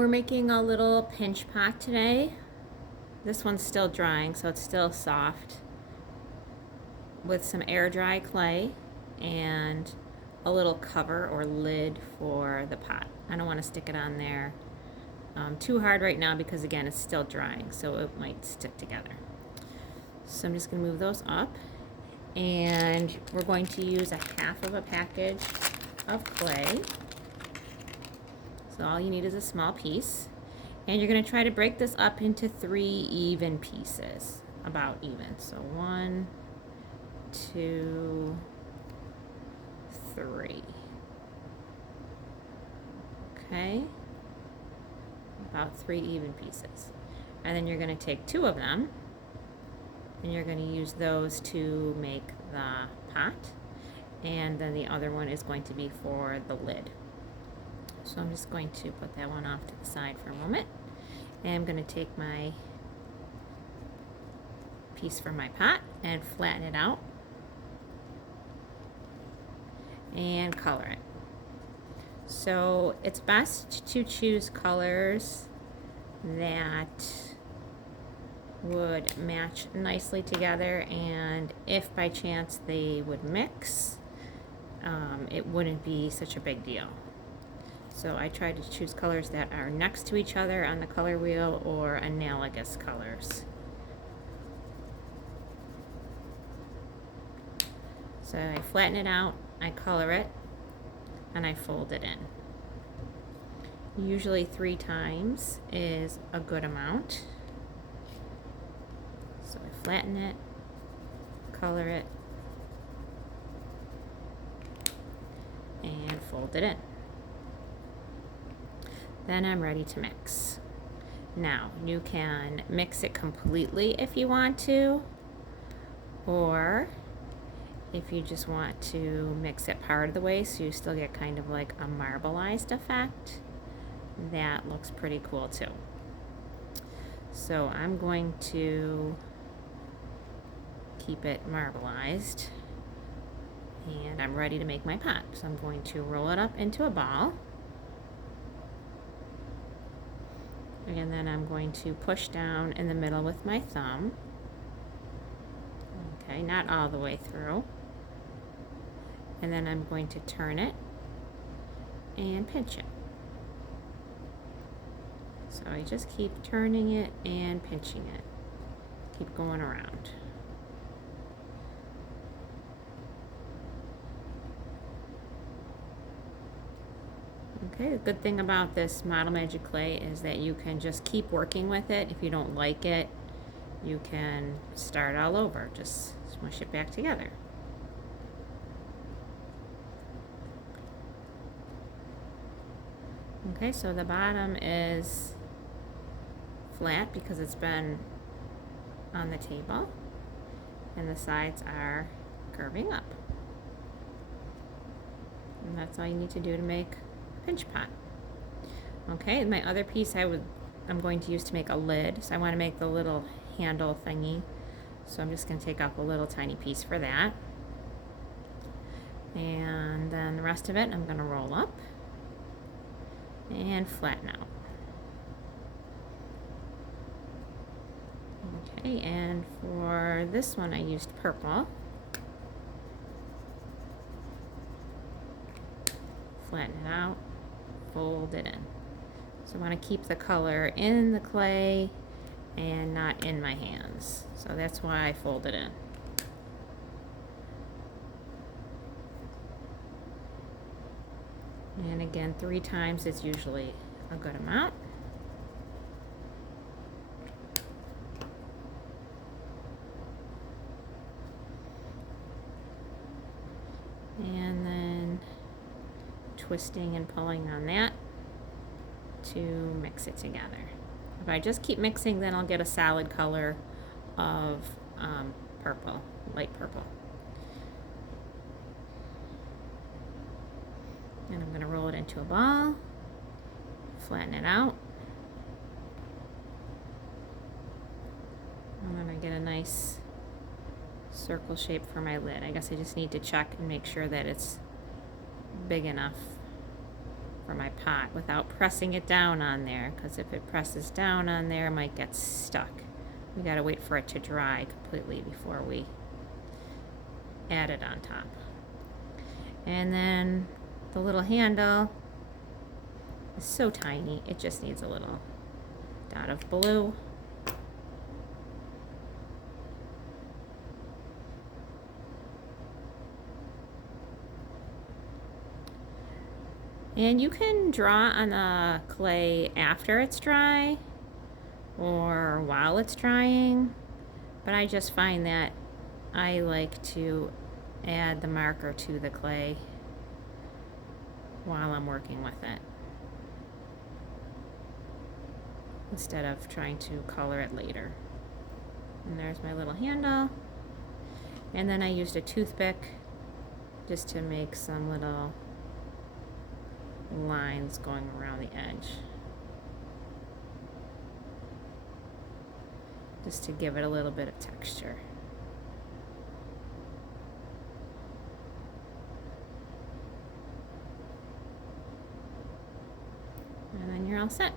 We're making a little pinch pot today. This one's still drying, so it's still soft, with some air dry clay and a little cover or lid for the pot. I don't want to stick it on there too hard right now because again it's still drying, so it might stick together. So I'm just going to move those up, and we're going to use a half of a package of clay. So all you need is a small piece, and you're going to try to break this up into 3 even pieces, about even. So 1, 2, 3. Okay, about 3 even pieces. And then you're going to take 2 of them, and you're going to use those to make the pot, and then the other one is going to be for the lid. So I'm just going to put that one off to the side for a moment, and I'm going to take my piece from my pot and flatten it out and color it. So it's best to choose colors that would match nicely together, and if by chance they would mix, it wouldn't be such a big deal. So I try to choose colors that are next to each other on the color wheel or analogous colors. So I flatten it out, I color it, and I fold it in. Usually 3 times is a good amount. So I flatten it, color it, and fold it in. Then I'm ready to mix. Now, you can mix it completely if you want to, or if you just want to mix it part of the way so you still get kind of like a marbleized effect, that looks pretty cool too. So I'm going to keep it marbleized, and I'm ready to make my pot. So I'm going to roll it up into a ball, and then I'm going to push down in the middle with my thumb. Okay, not all the way through. And then I'm going to turn it and pinch it. So I just keep turning it and pinching it. Keep going around. Okay, the good thing about this Model Magic clay is that you can just keep working with it. If you don't like it, you can start all over. Just smush it back together. Okay, so the bottom is flat because it's been on the table, and the sides are curving up. And that's all you need to do to make a pinch pot. Okay, my other piece I'm going to use to make a lid. So I want to make the little handle thingy. So I'm just going to take off a little tiny piece for that. And then the rest of it I'm going to roll up and flatten out. Okay, and for this one I used purple. Flatten it out, fold it in. So I want to keep the color in the clay and not in my hands. So that's why I fold it in. And again, 3 times is usually a good amount. And then twisting and pulling on that to mix it together. If I just keep mixing, then I'll get a solid color of purple, light purple. And I'm going to roll it into a ball, flatten it out. I'm going to get a nice circle shape for my lid. I guess I just need to check and make sure that it's big enough for my pot without pressing it down on there, because if it presses down on there, it might get stuck. We gotta wait for it to dry completely before we add it on top. And then the little handle is so tiny, it just needs a little dot of blue. And you can draw on the clay after it's dry or while it's drying, but I just find that I like to add the marker to the clay while I'm working with it, instead of trying to color it later. And there's my little handle. And then I used a toothpick just to make some little lines going around the edge, just to give it a little bit of texture. And then you're all set.